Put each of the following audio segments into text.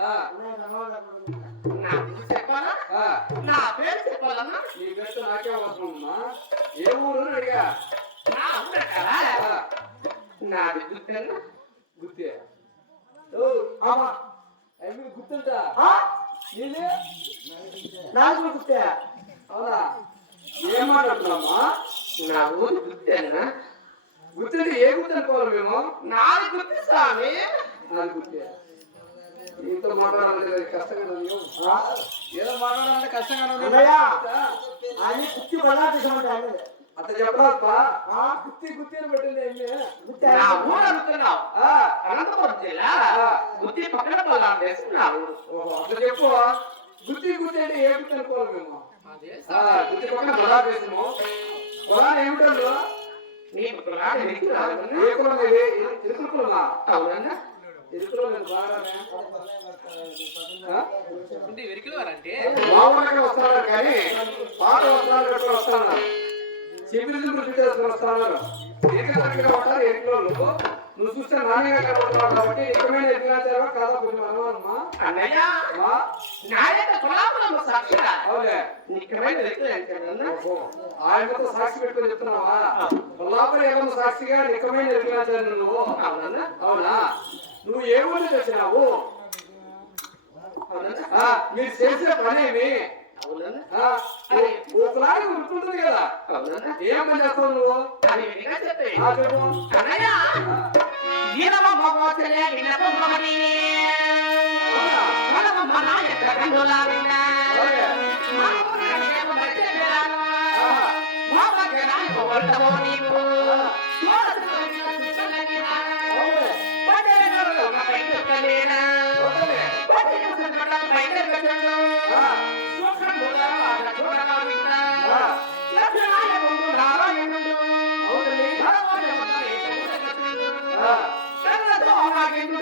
Ah. Ah. ఏదో మాట్లాడాలంటే కష్టంగా. అని కుర్తి బలా తీసుకుంటాను అట్లా చెప్పరాప్పా గుత్తి గుత్తి అని పెట్టింది అనంతపురం జిల్లా గుర్తి పక్కన పొలం వేసి నా ఊరు. ఓహో, అట్లా చెప్పు. గుత్తి గుత్తి అంటే ఏ గుర్తు అనుకోవాలి మేము? అదే ఆ, గుత్తి పక్కన పొలా వేసాము పొలా ఏమిటో ఏ కులం అవునన్నా ఇరుకులో మామూలుగా వస్తున్నారు కానీ పాత వస్త్రాలు వస్తున్నారు? చెవిలు వస్తున్నారు నువ్వు చూస్తే నాణ్యంగా కనబడుతున్నావు కాబట్టి నిజమైన ఎదురాచారమా కాదా కొంచెం అనుమానమా అన్నయ్య అమ్మా నా యొక్క కులాపురం సాక్షిగా అవులే ఓహో, ఆయనతో సాక్షి పెట్టుకొని చెప్తున్నావా? కొల్లాపురం ఏమన్నా సాక్షిగా నిజమైన ఎదురాచారు నువ్వు అవునన్నా. అవునా? నువ్వు ఏ అవునన్నా. ఆ, మీరు చేసే పనేమి? ఒకలాగా గుర్తుంటుంది కదా అవునన్నా ఏం పని చేస్తావు నువ్వు అని వెలిగా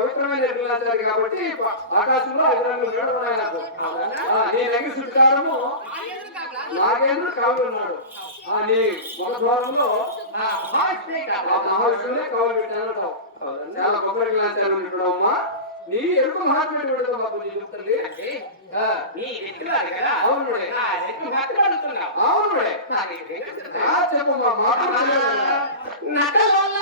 పవిత్రమైన ఎగ్గులాచారి కాబట్టి ఆకాశంలో వేడు ఉన్నాయి నాకు. ఆ, నీ దగ్గర చుట్టుకారము నాగేంద్ర కావులు ఉన్నాడు. ఆ, నీ ఒక ద్వారంలో. మహావిష్ణునే కావులు పెట్టాను చాలా గొప్ప ఎగ్గులాచారి ఉంటున్నావమ్మా నీ ఎరుకు మహాత్ముడు పెడతావు బాబు నీ చెప్తుంది. అంటే ఆ, నీ ఎక్కివాలి కదా. అవును చెప్పమ్మా నటలోలం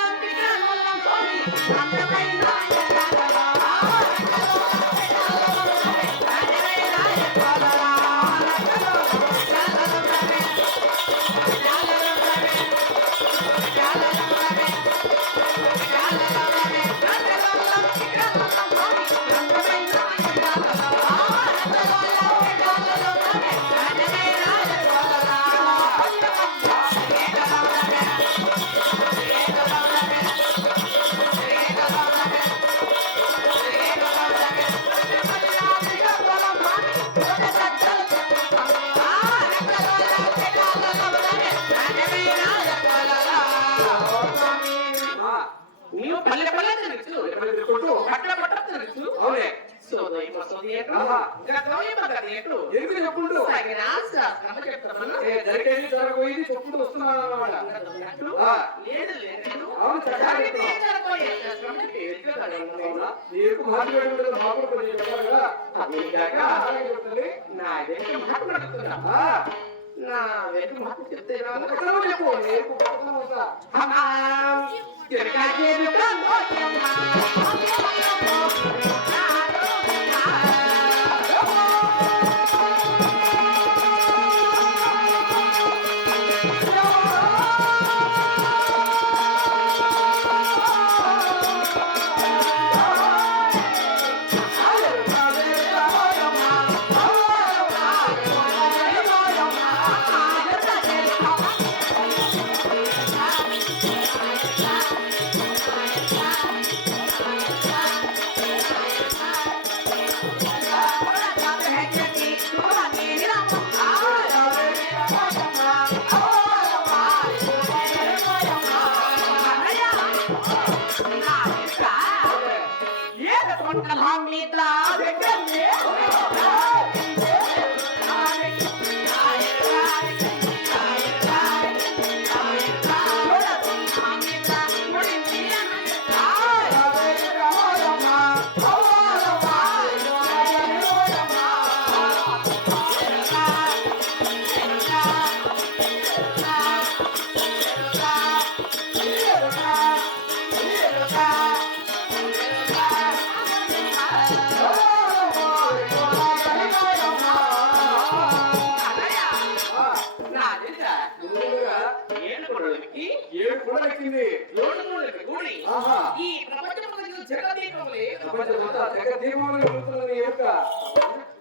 ఆ. లేదు లేదు అవును, చక్కగా జరిగితే చెప్తున్నావు. జరగబోయే శాస్త్రము చెప్పి ఎదుగుతాడన్నా. అవునా? నీకు మాట్లాడి ఉండదు మాకు కూడా కొంచెం చెప్పాలి కదా. అదేగాక అలాగే చెప్తుంది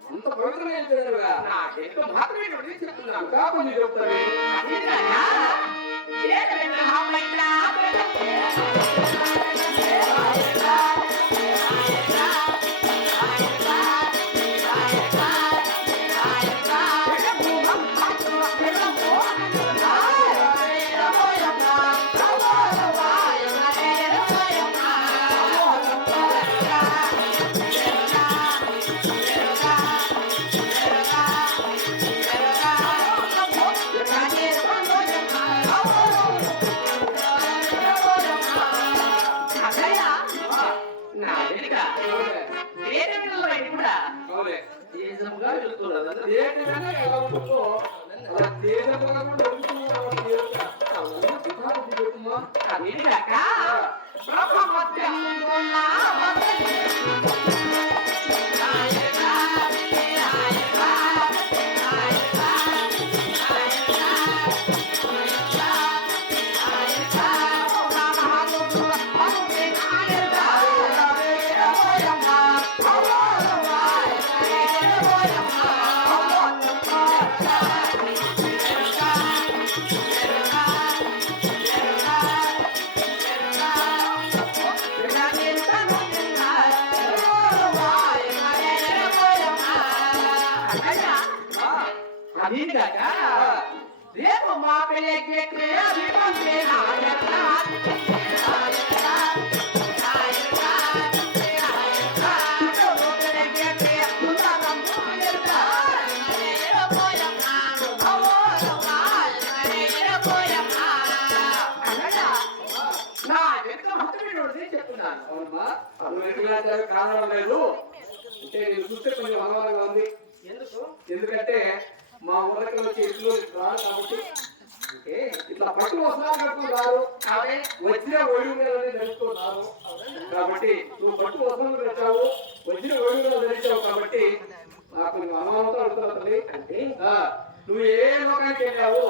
అంత పవిత్రమైన మాత్రమే చెప్తున్నాను ఇంకా కొంచెం చెప్తాను కారణం లేదు. అంటే నేను చూస్తే కొంచెం అనుమానంగా ఉంది. ఎందుకు? ఎందుకంటే మా ఊరికి వచ్చే రాదు కాబట్టి. ఇట్లా పట్టు వస్త్రాలు కట్టుకుని రారు అవే వచ్చిన ఒడి మీద ధరిస్తున్నారు. కాబట్టి నువ్వు పట్టు వస్త్రాలు తెచ్చావు వచ్చిన ఒడి మీద ధరించావు కాబట్టి నాకు కొంచెం అనుమానంతో అడుగుతున్నా తల్లి అంటే ఆ, నువ్వు ఏ లోకానికి వెళ్ళావు?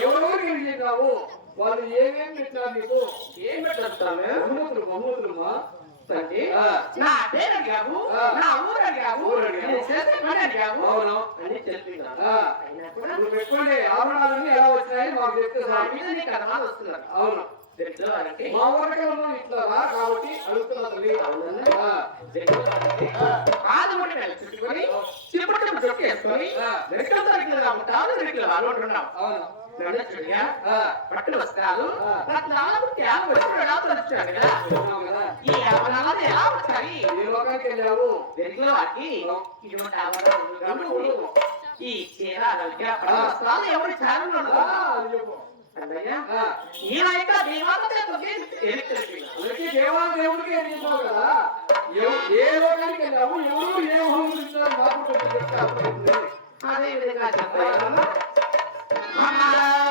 ఎవరెవరికి వెళ్ళినావు? వాళ్ళు ఏమేమి పెట్టినారు నీకు? ఏం పెట్టాను బహుమతులు బహుమతులమ్మా. అంటే ఆ. నా పేరు అడిగావు. నా ఊరు అడిగావు ఊరు అడిగావు. నేను చేసిన పని అడిగావు అవును. అని చెప్పినాను ఆ. అయినా కూడా నువ్వు ఎలా వచ్చినాయి మాకు చెప్తే నీకు అనుమానం వస్తున్నారు అవును. మా ఊరికే ఉన్నాం ఇట్లా కాబట్టి చుట్టుకొని. రెక్కలు రెక్కలు వాళ్ళు ఉంటున్నాం. అవును. నడుచుడిగా ఆ, పట్టు వస్త్రాలు ఆ. రత్నాలు త్యాగం వచ్చి ఎలా తొలుచున్నాడు కదా? ఈ ఆభరణాలు ఎలా వచ్చాయి వెలుగులో వాటి ఇటువంటి ఆభరణాలు ఈ చీర వస్త్రాలు ఎవరి చారంలో ఈ యొక్క దేవతతో తెలిపి అందరికీ దేవాల దేవుడికి వెళ్ళినావు కదా? ఎవ- ఏ లోకానికి వెళ్ళావు? ఎవరు ఏ. అదే విధంగా చెప్పాను అన్నయ్య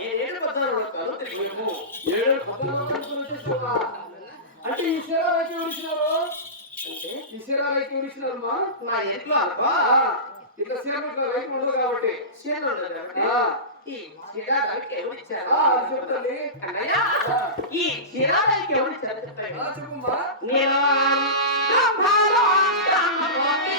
ఏడేళ్ళు పద్నాలుగు ఏడు వచ్చేసావా అంటే ఈ శిరాలకి అంటే? ఈ శిరాలకి నా ఆ, ఇట్లా శిరం ఇట్లా రైతు ఉండదు కాబట్టి. ఉండదు కాబట్టి. ఈ ఎవరు ఇచ్చారు? అది చెప్తుంది అన్నయ్య ఈ చీరాలకి ఎవరు ఇచ్చారు? చెప్పమ్మా. నేను బ్రహ్మలో బ్రహ్మకోటి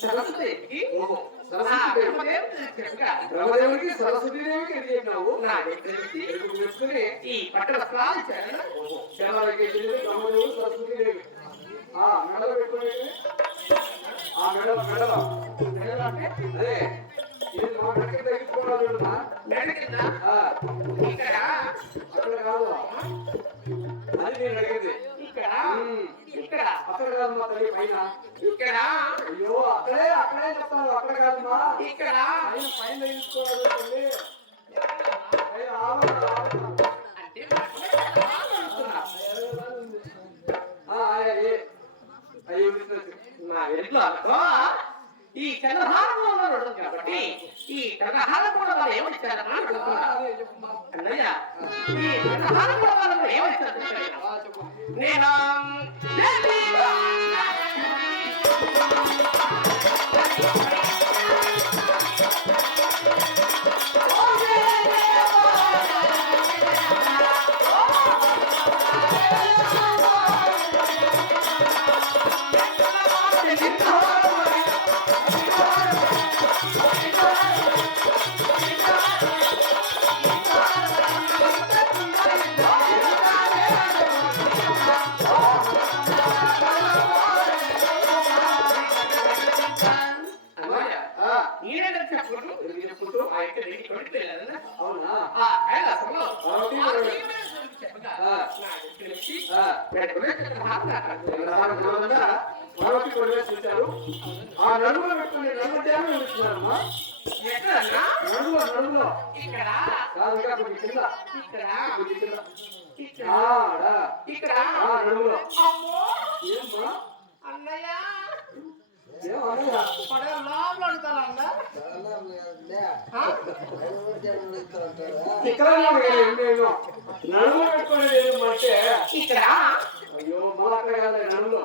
సరస్వతి చెప్పగా బ్రహ్మదేవుడికి సరస్వతి దేవికి ఎదురు చెప్పినావు? నా దగ్గర నుంచి ఎదురు చేసుకుని ఈ పట్టు వస్త్రాలు ఇచ్చాను శరణాలకి ఎక్కింది బ్రహ్మదేవుడు సరస్వతి దేవి ఆ మెడలో పెట్టుకుని ఆ మెడలో మెడలో. మెడలో అంటే అదే. ఇది మా మెడకి తగ్గించుకోవాలి చూడమ్మా. మెడ కింద? ఆ, ఇక్కడ. అక్కడ కాదు. అది నేను అడిగింది. ఇక్కడ ఇక్కడ. అక్కడ కాదు మా తల్లి పైన. ఇక్కడ. అయ్యో అక్కడే అక్కడే చెప్తాను అక్కడ కాదమ్మా. ఇక్కడ. పైన పైన తగ్గించుకోవాలి తల్లి. అయ్యే ఈ చంద్రహారంలో ఉన్నాడు కాబట్టి ఈ చంద్రహారం కూడా వాళ్ళు ఏమిచ్చారని అన్నయ్య ఈ చంద్రహారం కూడా వాళ్ళు ఏమొచ్చారు ఆ, నేను ఆ నడుములో పెట్టుకునే నడుము ధ్యానం పెట్టుకున్నారమ్మా ఎక్కడన్నా నడుములో నడుములో ఇక్కడ కాదు ఇంకా కొంచెం కింద ఇక్కడ కొంచెం కింద ఇక్కడ ఆడ ఇక్కడ ఆ నడుములో అమ్మో ఏమ్మా అన్నయ్య ఏం అనగా పడవ లోపల అడుగుతానన్నా ఇక్కడ ఏమేమో నడుములో పెట్టుకునేది ఏమంటే ఇక్కడ అయ్యో మళ్ళా అక్కడ కాదు నడుములో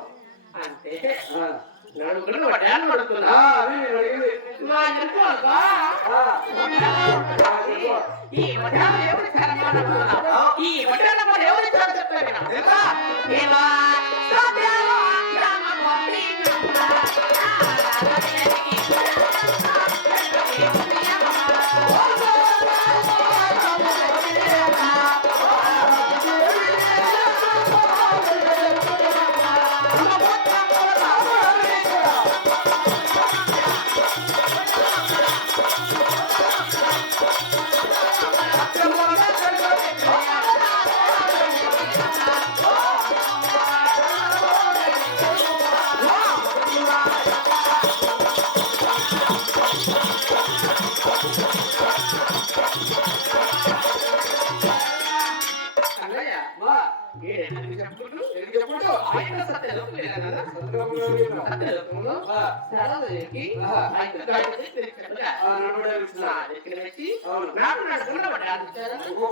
అంటే ఈ వడ్డాను ఎవరు చరమాడుతున్నా ఈ ఎవరు చర చెప్తారు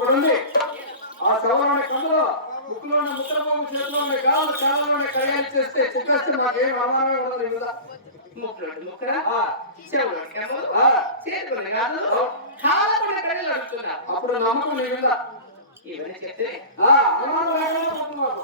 ఉంది. ఆ సభలోని కన్నులో ముక్కులోని ముద్రపోగు చేతిలోని గాలు కాలంలోని కడియాలు చేస్తే చెప్పేస్తే మాకేం అనుమానమే ఉండదు కదా ముక్కులోని ముక్కర ఆ, చెవులోని క్రమలు ఆ, చేతులోని గాలు కాలకుండా కడిలు అడుగుతున్నారు అప్పుడు నమ్మకం నీ మీద ఇవన్నీ చెప్తే? ఆ, అనుమానం లేకుండా ఉంటున్నారు.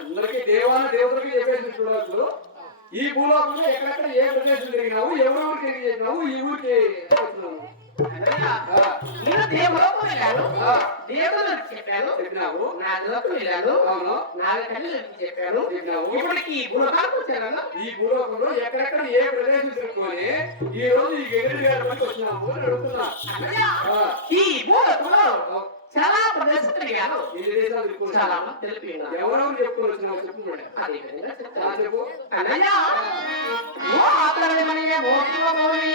అందరికీ దేవాల దేవతలకి చెప్పేసి చూడవచ్చు ఈ భూలోకంలో ఎక్కడెక్కడ ఏ ప్రదేశం తిరిగినావు ఎవరెవరు తిరిగి చేసినావు ఈ ఊరికి నేను దేవులోకి వెళ్ళాను. చెప్పాను. చెప్పినావు. నా లోకి వెళ్ళాను. అవును. చెప్పాను. చెప్పినావు. ఇప్పటికి గృహానికి వచ్చాను ఈ భూలోకంలో ఎక్కడెక్కడ ఏ ప్రదేశం తిరుక్కొని ఈ రోజు ఈ గెగడి గారి వచ్చినాము అడుగుతున్నా. ఈ భూలోకంలో చాలా తిరుక్కొని చాలా తెలిపి. ఎవరెవరు చెప్పుకొని వచ్చినావు చెప్పు మరి. అదే విధంగా. చెప్పు అన్నయ్య, ఓ మోక్షమోని,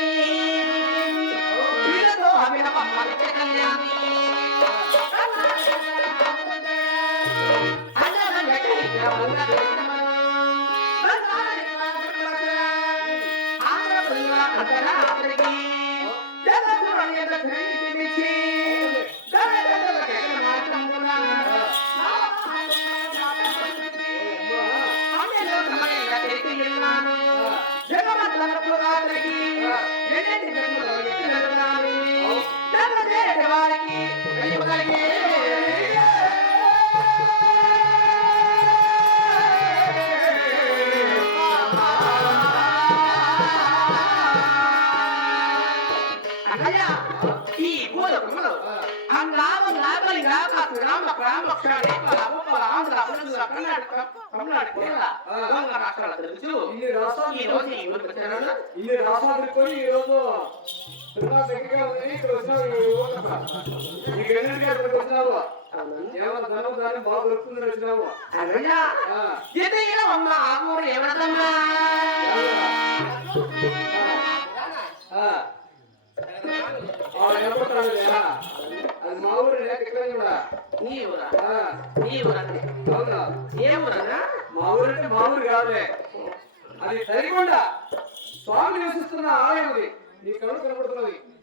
అభినవ కళ్యాణి. ఈ ఊరక. ఈ గెగడి గారి పనికి ఏమన్నా ఆ, ఇది ఊరు. అది మా ఊరు లేక ఇక్కడ కూడా? నీ ఊరా? నీ ఊరన్నా అవునా? ఏ ఊరన్నా? మా ఊరంటే మా ఊరు కాదులే అది సరికొండ. స్వామి నివసిస్తున్న ఆలయం అది. నీ కళ్ళు అన్నయ్య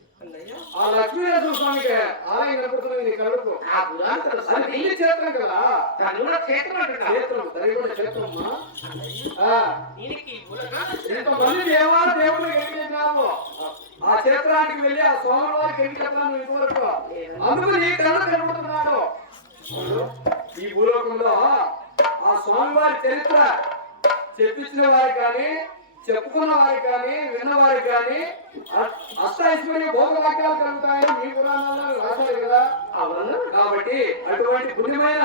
ఆ లక్ష్మీనరసింహ స్వామికి ఆలయం కనపడుతున్నది నీ కళ్ళకు ఆ అది సరి దివ్య క్షేత్రం కదా. దాని కూడా క్షేత్రం అంటున్నా క్షేత్రం సరికొండ క్షేత్రమ్మా ఆ, దీనికి ఇంతమంది దేవాల దేవుళ్ళు ఎన్ని చేసినాము ఆ క్షేత్రానికి వెళ్ళి ఆ స్వామివారికి ఎన్ని చెప్పాను ఇంతవరకు? అందుకు నీ కళ్ళు కనపడుతున్నాడు ఈ భూలోకంలో ఆ స్వామివారి చరిత్ర చెప్పించిన వారికి కానీ చెప్పుకున్న వారికి కానీ విన్న వారికి కానీ అష్టైశ్వర్య భోగవాక్యాలు కలుగుతాయని మీ పురాణాలు రాశారు కదా? కాబట్టి అటువంటి పుణ్యమైన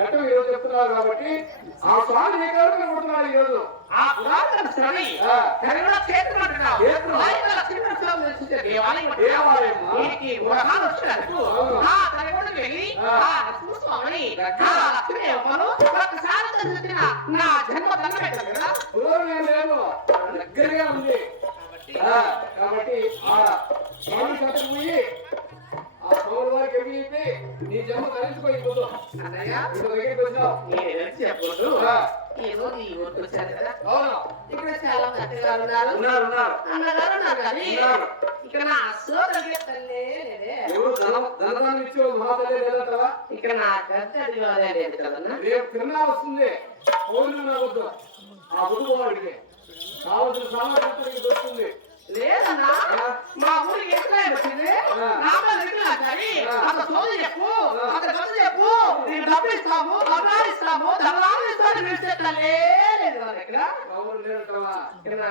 ఘట్టం ఈరోజు చెప్తున్నారు కాబట్టి ఆ స్వామి నీ కళ్ళు కనపడుతున్నాడు ఈరోజు. ఆ పురాతన ఆ. కరిగడ క్షేత్రం దేవాలయం ఉరహాలు వచ్చినట్టు. ఆ కరిగడకు వెళ్ళి ఆ. లక్ష్మీస్వామిని ఆ లక్ష్మీ అమ్మను ఒకసారి దర్శించిన నా జన్మ దండ పెట్టాను కదా. దూరం ఏం లేదు దగ్గరగా ఉంది. కాబట్టి ఆ స్వామి పోయి నీ జన్మ ఊరికి కదా. అవును. ఇక్కడ చాలా గట్టిగారు ఉన్నారు. అన్నగారు కానీ. ఇక్కడ నా తల్లే లేదే. నా లేదు కదన్నా. రేపు వస్తుంది. పౌర్ణమి వద్దు ఆ వాడికి కావలసిన సామాగ్రి దొరుకుతుంది లేదన్నా మా ఊరికి ఎట్లా వచ్చింది ఆ. నామా రెడ్డిలా కానీ ఆ. అంత సోది చెప్పు ఆ. అంత కథ చెప్పు నీకు డబ్బు ఇస్తాము బంగారు ఇస్తాము ధనరాలు ఇస్తాము పిలిచేట్లే లేదు నా దగ్గర ఎవరు లేదంటావా ఇక్కడ నా పెద్ద అడిగారే లేదా నీ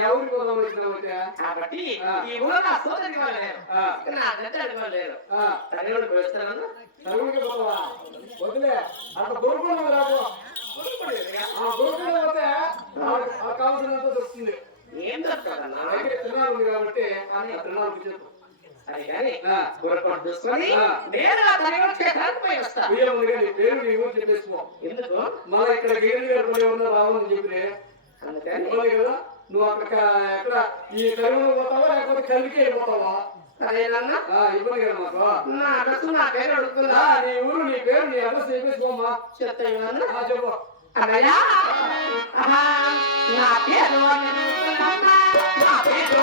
ఎవరికి పోదాం వచ్చినావు? కాబట్టి. ఈ ఊళ్ళో నా నా వదిలే. గురుకులం రాదు ఆ గురుకులం పోతే కావాల్సినంత దొరుకుతుంది. ఏం నా దగ్గర కాబట్టి చెప్పు. ఎందుకు? మళ్ళీ ఇక్కడ గిరి గారు రావాలని చెప్పి అందుకని కదా నువ్వు అక్కడ ఎక్కడ ఈ కరువులో పోతావా లేకపోతే కలికి వెళ్ళిపోతావా? సరేనన్నా ఇబ్బంది కదా మాకు. నా అడ్రస్ నా పేరు అడుగుతుందా నీ ఊరు నీ పేరు నీ అడ్రస్ చెప్పేసుకోమ్మా చెప్తాను ఆ, చెప్పు. అన్నయ్య? ఆహా, నా పేరు నా పేరు